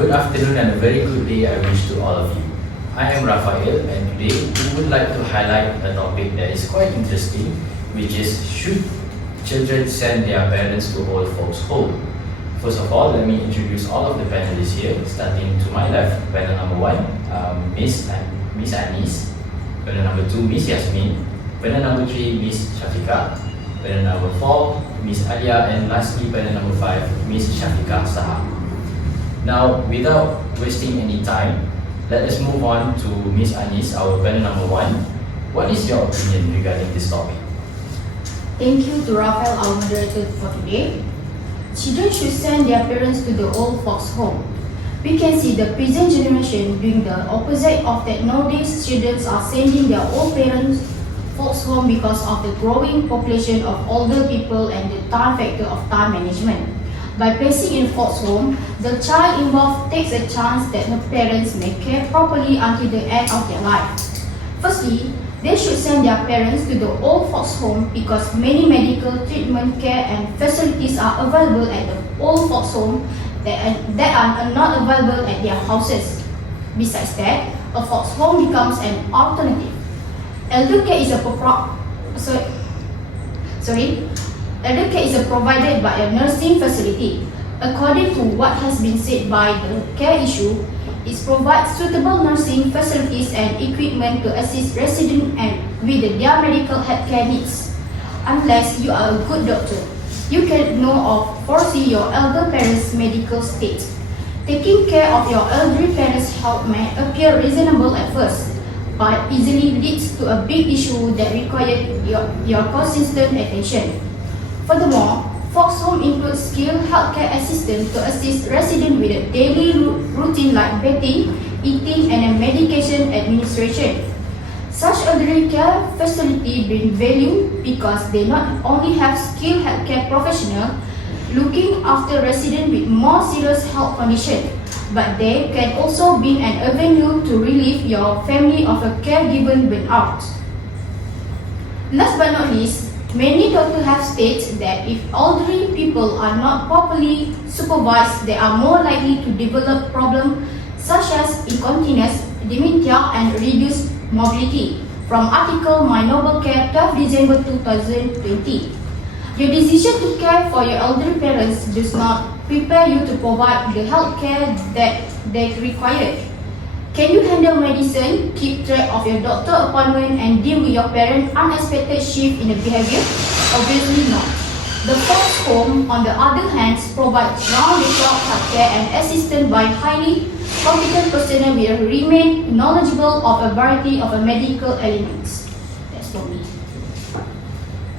Good afternoon and a very good day I wish to all of you. I am Raphael and today we would like to highlight a topic that is quite interesting, which is should children send their parents to old folks home? First of all, let me introduce all of the panelists here, starting to my left, panel number 1, Miss Anis, panel number 2, Miss Yazmin, panel number 3, Miss Syafiqah, panel number 4, Miss Aleeya, and lastly panel number 5, Miss Syafikah. Now, without wasting any time, let us move on to Miss Anis, our panel number 1. What is your opinion regarding this topic? Thank you to Raphael, our moderator for today. Children should send their parents to the old folks home. We can see the present generation doing the opposite of that. Nowadays, children are sending their old parents folks home because of the growing population of older people and the time factor of time management. By placing in folks home, the child involved takes a chance that the parents may care properly until the end of their life. Firstly, they should send their parents to the old folks home because many medical treatment, care and facilities are available at the old folks home that are not available at their houses. Besides that, a folks home becomes an alternative. Elder care is provided by a nursing facility. According to what has been said by the care issue, it provides suitable nursing facilities and equipment to assist residents and with their medical healthcare needs. Unless you are a good doctor, you can know or foresee your elder parents' medical state. Taking care of your elderly parents' health may appear reasonable at first, but easily leads to a big issue that requires your consistent attention. Furthermore, folks home includes skilled healthcare assistants to assist residents with a daily routine like bathing, eating, and medication administration. Such elderly care facilities bring value because they not only have skilled healthcare professionals looking after residents with more serious health conditions, but they can also be an avenue to relieve your family of a caregiver burnout. Last but not least, many doctors have stated that if elderly people are not properly supervised, they are more likely to develop problems such as incontinence, dementia, and reduced mobility. From article My Noble Care, 12 December 2020. Your decision to care for your elderly parents does not prepare you to provide the health care that they require. Can you handle medicine, keep track of your doctor appointment, and deal with your parents' unexpected shift in the behavior? Obviously not. The folks home, on the other hand, provides round-the-clock healthcare and assistance by highly competent personnel who remain knowledgeable of a variety of medical elements. That's for me.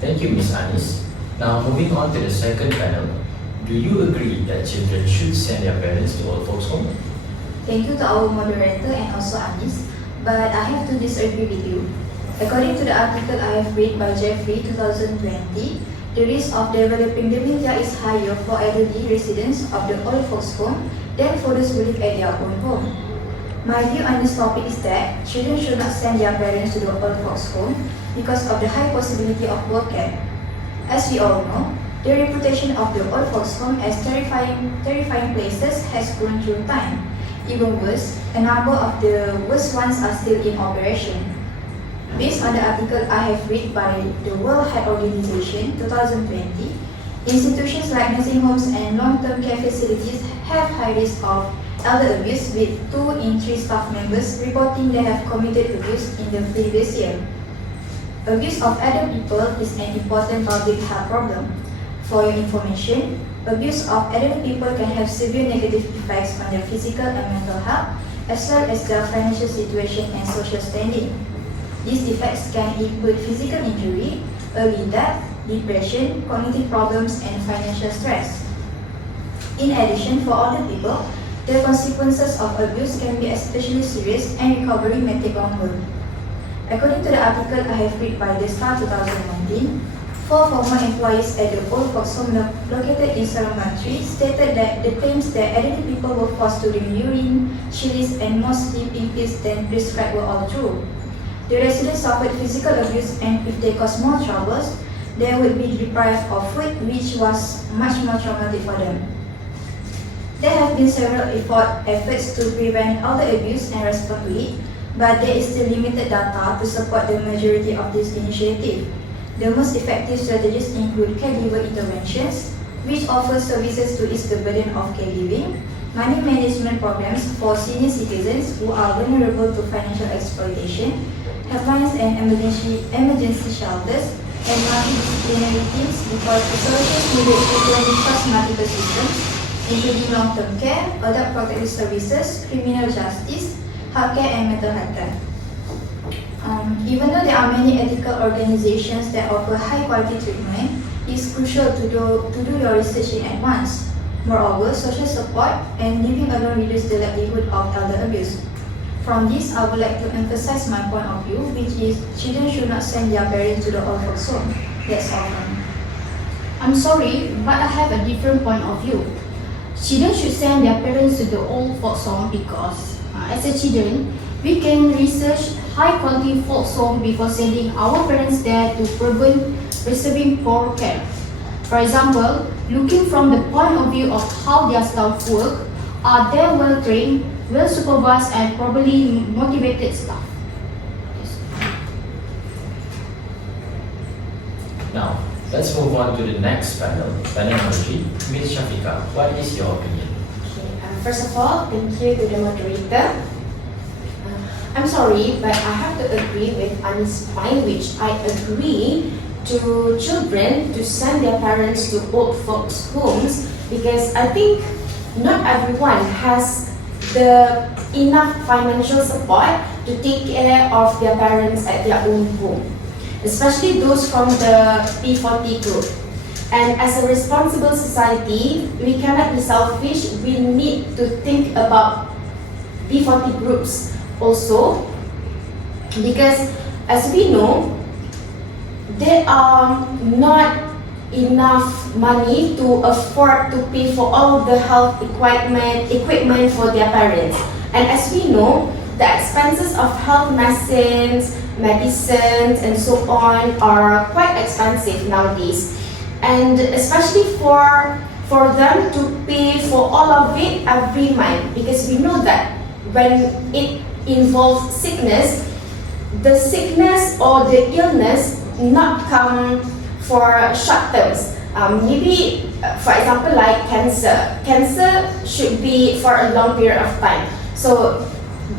Thank you, Ms. Anis. Now, moving on to the second panel. Do you agree that children should send their parents to old folks home? Thank you to our moderator and also Anis, but I have to disagree with you. According to the article I have read by Jeffrey 2020, the risk of developing dementia is higher for elderly residents of the old folks home than for those who live at their own home. My view on this topic is that children should not send their parents to the old folks home because of the high possibility of poor care. As we all know, the reputation of the old folks home as terrifying places has grown through time. Even worse, a number of the worst ones are still in operation. Based on the article I have read by the World Health Organization 2020, institutions like nursing homes and long-term care facilities have high risk of elder abuse, with 2 in 3 staff members reporting they have committed abuse in the previous year. Abuse of elder people is an important public health problem. For your information, abuse of elderly people can have severe negative effects on their physical and mental health, as well as their financial situation and social standing. These effects can include physical injury, early death, depression, cognitive problems, and financial stress. In addition, for older people, the consequences of abuse can be especially serious and recovery may take longer. According to the article I have read by The Star 2019, 4 former employees at the old folks home located in Salamatri stated that the claims that elderly people were forced to drink urine, chilies, and more sleeping pills than prescribed were all true. The residents suffered physical abuse, and if they caused more troubles, they would be deprived of food, which was much more traumatic for them. There have been several efforts to prevent elder abuse and respond to it, but there is still limited data to support the majority of this initiative. The most effective strategies include caregiver interventions, which offer services to ease the burden of caregiving, money management programs for senior citizens who are vulnerable to financial exploitation, helplines and emergency shelters, and multidisciplinary teams because the solutions needed frequently cross multiple systems, including long-term care, adult protective services, criminal justice, healthcare, and mental health care. Even though there are many ethical organizations that offer high-quality treatment, it's crucial to do your research in advance. Moreover, social support and living alone reduce the likelihood of elder abuse. From this, I would like to emphasize my point of view, which is children should not send their parents to the old folks home. That's all from me. I'm sorry, but I have a different point of view. Children should send their parents to the old folks home because, as a children, we can research high quality folks home before sending our parents there to prevent receiving poor care. For example, looking from the point of view of how their staff work, are they well trained, well supervised, and properly motivated staff? Now, let's move on to the next panel. Panel number 3, Ms. Syafiqah, what is your opinion? Okay, first of all, thank you to the moderator. I'm sorry, but I have to agree with Annie's point, which I agree to children to send their parents to old folks' homes because I think not everyone has the enough financial support to take care of their parents at their own home, especially those from the P40 group. And as a responsible society, we cannot be selfish. We need to think about P40 groups also, because as we know, there are not enough money to afford to pay for all the health equipment for their parents. And as we know, the expenses of health medicines, and so on are quite expensive nowadays. And especially for them to pay for all of it every month, because we know that when it involves sickness, the sickness or the illness not come for short terms. Maybe, for example, like cancer. Cancer should be for a long period of time. So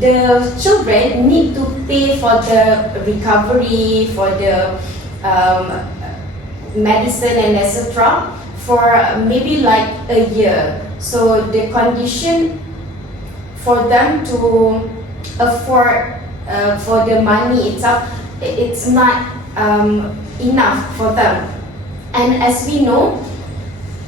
the children need to pay for the recovery, for the medicine and etc. for maybe like a year. So the condition for them to afford for the money itself, it's not enough for them. And as we know,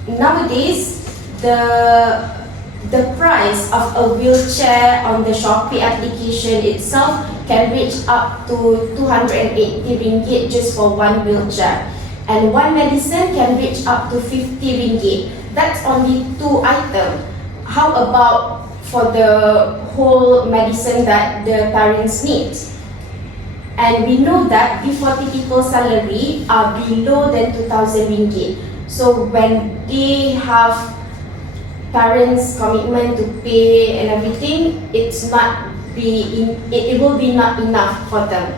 nowadays the price of a wheelchair on the Shopee application itself can reach up to 280 ringgit just for one wheelchair, and one medicine can reach up to 50 ringgit. That's only 2 items. How about for the whole medicine that the parents need? And we know that P40 people's salary are below than 2,000 ringgit. So when they have parents' commitment to pay and everything, it will be not enough for them.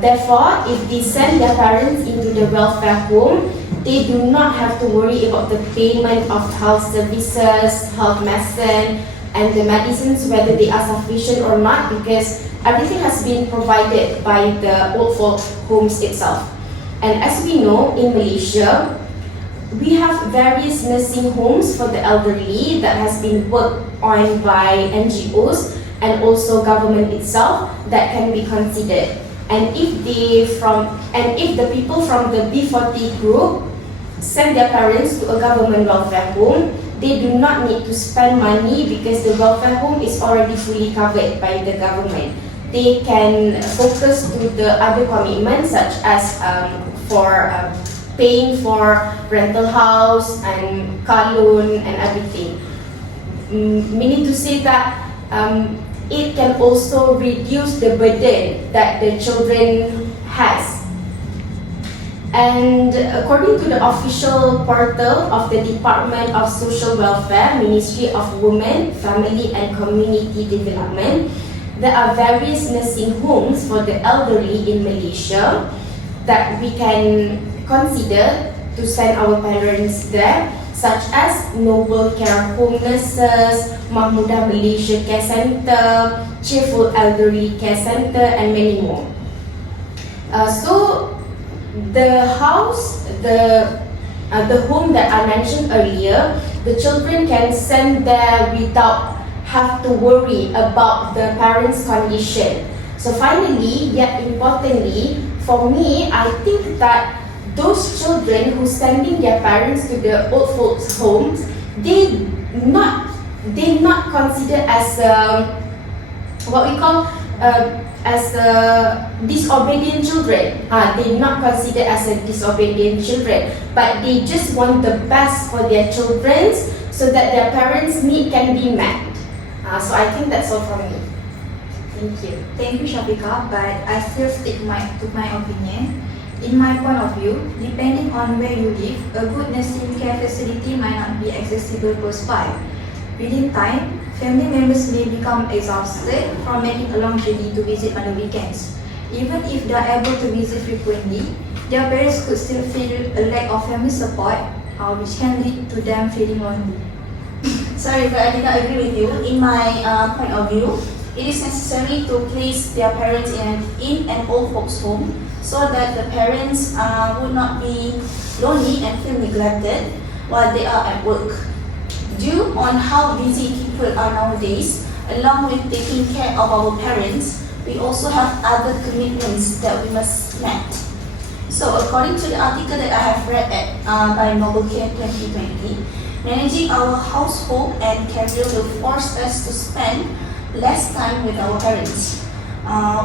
Therefore, if they send their parents into the welfare home, they do not have to worry about the payment of health services, health medicine, and the medicines, whether they are sufficient or not, because everything has been provided by the old folk homes itself. And as we know, in Malaysia, we have various nursing homes for the elderly that has been worked on by NGOs and also government itself that can be considered. And if the people from the B40 group send their parents to a government welfare home, they do not need to spend money because the welfare home is already fully covered by the government. They can focus to the other commitments such as paying for rental house and car loan and everything. Meaning to say that it can also reduce the burden that the children has. And according to the official portal of the Department of Social Welfare, Ministry of Women, Family and Community Development, there are various nursing homes for the elderly in Malaysia that we can consider to send our parents there, such as Noble Care Home Nurses, Mahmudah Malaysia Care Centre, Cheerful Elderly Care Centre, and many more. So the home that I mentioned earlier, the children can send there without have to worry about the parents' condition. So finally, yet importantly, for me, I think that those children who sending their parents to the old folks' homes, they not considered as what we call as disobedient children. They not considered as a disobedient children, but they just want the best for their children so that their parents' need can be met. So I think that's all from me. Thank you. Thank you, Syafiqah, but I still stick to my opinion. In my point of view, depending on where you live, a good nursing care facility might not be accessible close by. Within time, family members may become exhausted from making a long journey to visit on the weekends. Even if they are able to visit frequently, their parents could still feel a lack of family support, which can lead to them feeling lonely. Sorry, but I did not agree with you. In my point of view, it is necessary to place their parents in an old folks home so that the parents would not be lonely and feel neglected while they are at work. Due on how busy people are nowadays, along with taking care of our parents, we also have other commitments that we must meet. So according to the article that I have read by Noble Care 2020, managing our household and career will force us to spend less time with our parents.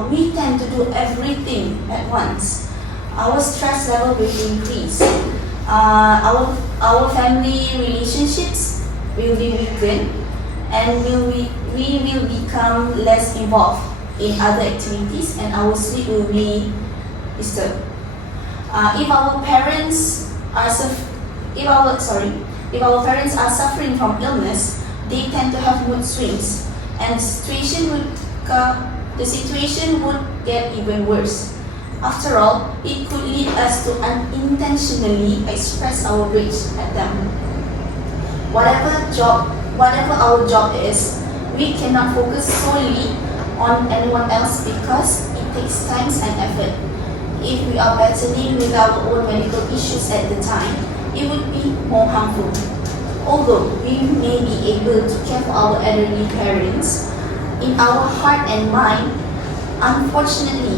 We tend to do everything at once. Our stress level will increase. Our family relationships will be weakened, and we will become less involved in other activities, and our sleep will be disturbed. If our parents are suffering from illness, they tend to have mood swings, and the situation would get even worse. After all, it could lead us to unintentionally express our rage at them. Whatever our job is, we cannot focus solely on anyone else because it takes time and effort. If we are battling with our own medical issues at the time, it would be more harmful. Although we may be able to care for our elderly parents, in our heart and mind, unfortunately,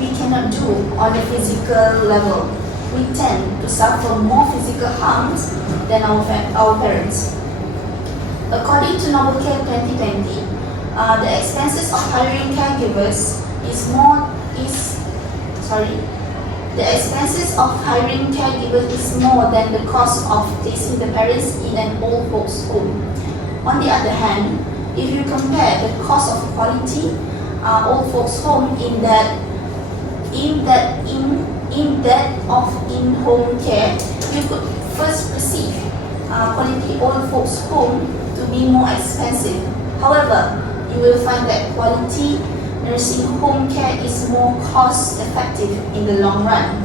we cannot do on a physical level. We tend to suffer more physical harms than our parents. According to Noble Care 2020, the expenses of hiring caregivers is more than the cost of placing the parents in an old folks home. On the other hand, if you compare the cost of quality old folks home in that of in-home care, you could first perceive quality old folks home to be more expensive. However, you will find that quality nursing home care is more cost-effective in the long run.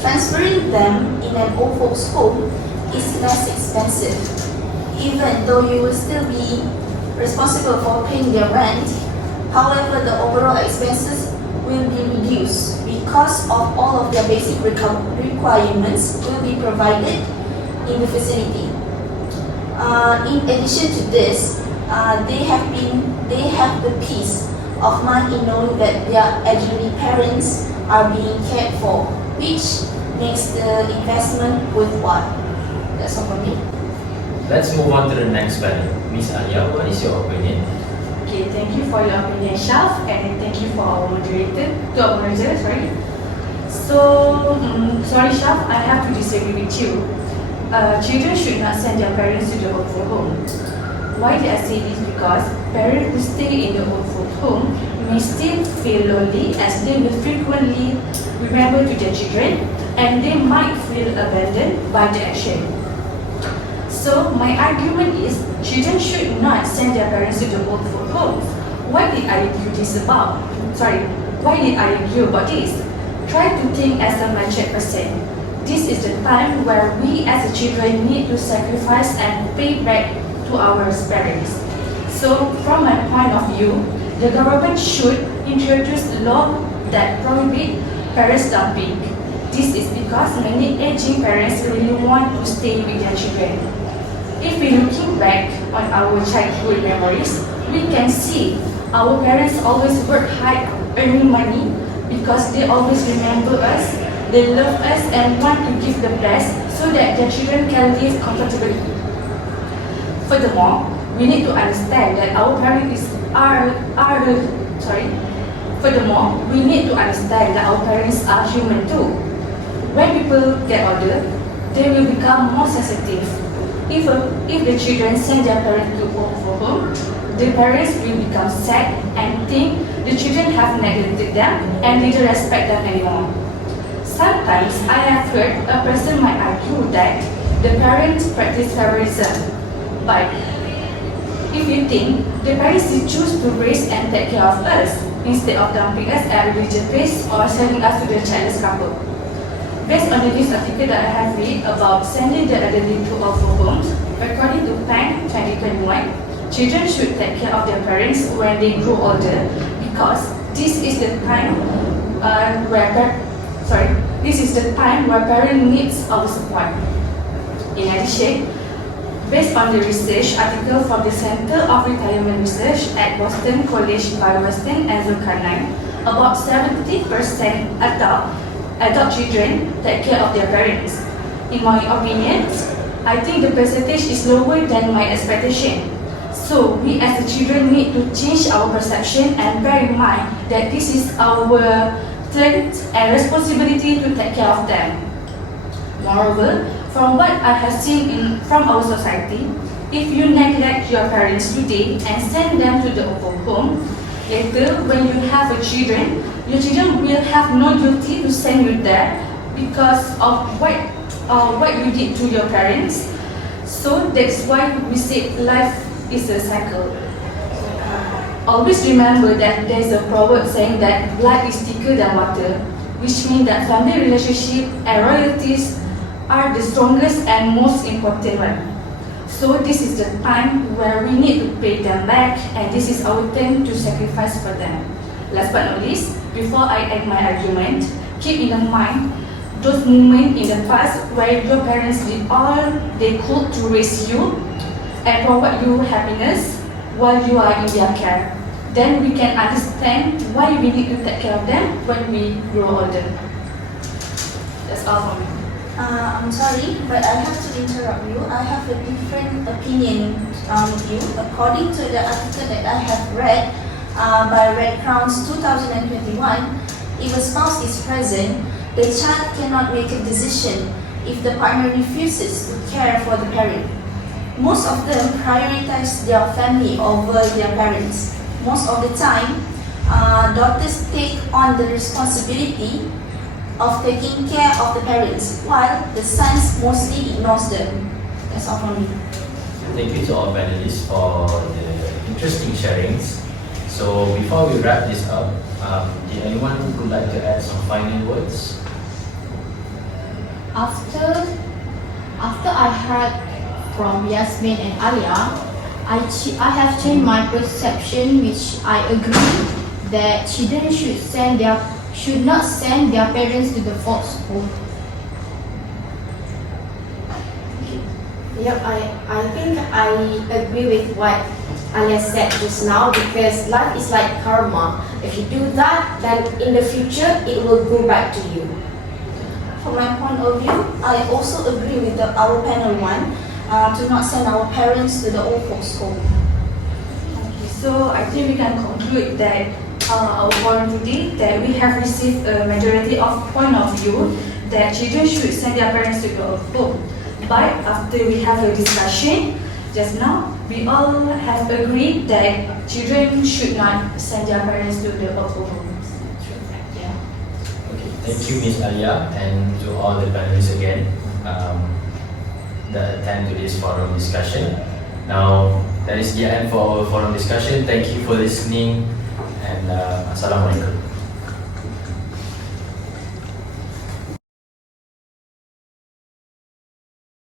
Transferring them in an old folks home is less expensive, even though you will still be responsible for paying their rent. However, the overall expenses will be reduced because of all of their basic requirements will be provided in the facility. In addition to this, they have the peace of mind in knowing that their elderly parents are being cared for, which makes the investment worthwhile. That's all from me. Let's move on to the next panel. Miss Aleeya, what is your opinion? Okay, thank you for your opinion, Shaf, and thank you for our moderator. Sorry, Shaf, I have to disagree with you. Children should not send their parents to the old folks home. Why did I say this? Because parents who stay in the old folks home may still feel lonely as they will frequently remember to their children and they might feel abandoned by the action. So my argument is children should not send their parents to the old folks homes. Why did I argue about this? Try to think as a mature person. This is the time where we as a children need to sacrifice and pay back to our parents. So from my point of view, the government should introduce law that prohibit parents dumping. This is because many aging parents really want to stay with their children. If we looking back on our childhood memories, we can see our parents always work hard earning money because they always remember us, they love us and want to give the best so that their children can live comfortably. Furthermore, we need to understand that our parents are human too. When people get older, they will become more sensitive. If the children send their parents to old folks home, the parents will become sad and think the children have neglected them and didn't respect them anymore. Sometimes I have heard a person might argue that the parents practice favoritism. But if you think the parents choose to raise and take care of us instead of dumping us at a religious place or sending us to the childless couple. Based on the news article that I have read about sending the elderly to old folks homes, according to PAN 2021, children should take care of their parents when they grow older because this is the time where parent needs our support. In addition, based on the research article from the Center of Retirement Research at Boston College by Weston and Zulkarnain, about 70% adult children take care of their parents. In my opinion, I think the percentage is lower than my expectation. So we as the children need to change our perception and bear in mind that this is our turn and responsibility to take care of them. Moreover, from what I have seen from our society, if you neglect your parents today and send them to the old home, later when you have a children, your children will have no duty to send you there because of what you did to your parents. So that's why we say life is a cycle. Always remember that there's a proverb saying that blood is thicker than water, which means that family relationship and royalties are the strongest and most important one. So this is the time where we need to pay them back and this is our turn to sacrifice for them. Last but not least, before I end my argument, keep in mind those moments in the past where your parents did all they could to raise you and provide you happiness while you are in their care. Then we can understand why we need to take care of them when we grow older. That's all from me. I'm sorry, but I have to interrupt you. I have a different opinion with you. According to the article that I have read by Red Crown's 2021, if a spouse is present, the child cannot make a decision if the partner refuses to care for the parent. Most of them prioritize their family over their parents. Most of the time, daughters take on the responsibility of taking care of the parents, while the sons mostly ignores them. That's all from me. Thank you to all panelists for the interesting sharings. So before we wrap this up, did anyone would like to add some final words? After I heard from Yazmin and Aleeya, I have changed my perception, which I agree that children should not send their parents to the folks home. Yep, I think I agree with what Aleeya said just now because life is like karma. If you do that, then in the future it will go back to you. From my point of view, I also agree with our panel one to not send our parents to the old folks home. Okay, so I think we can conclude that our forum today that we have received a majority of point of view that children should send their parents to the old home. But after we have a discussion just now, we all have agreed that children should not send their parents to the old homes. Yeah. Okay, thank you, Ms. Aleeya, and to all the panelists again that attend to this forum discussion. Now, that is the end for our forum discussion. Thank you for listening, and Assalamualaikum.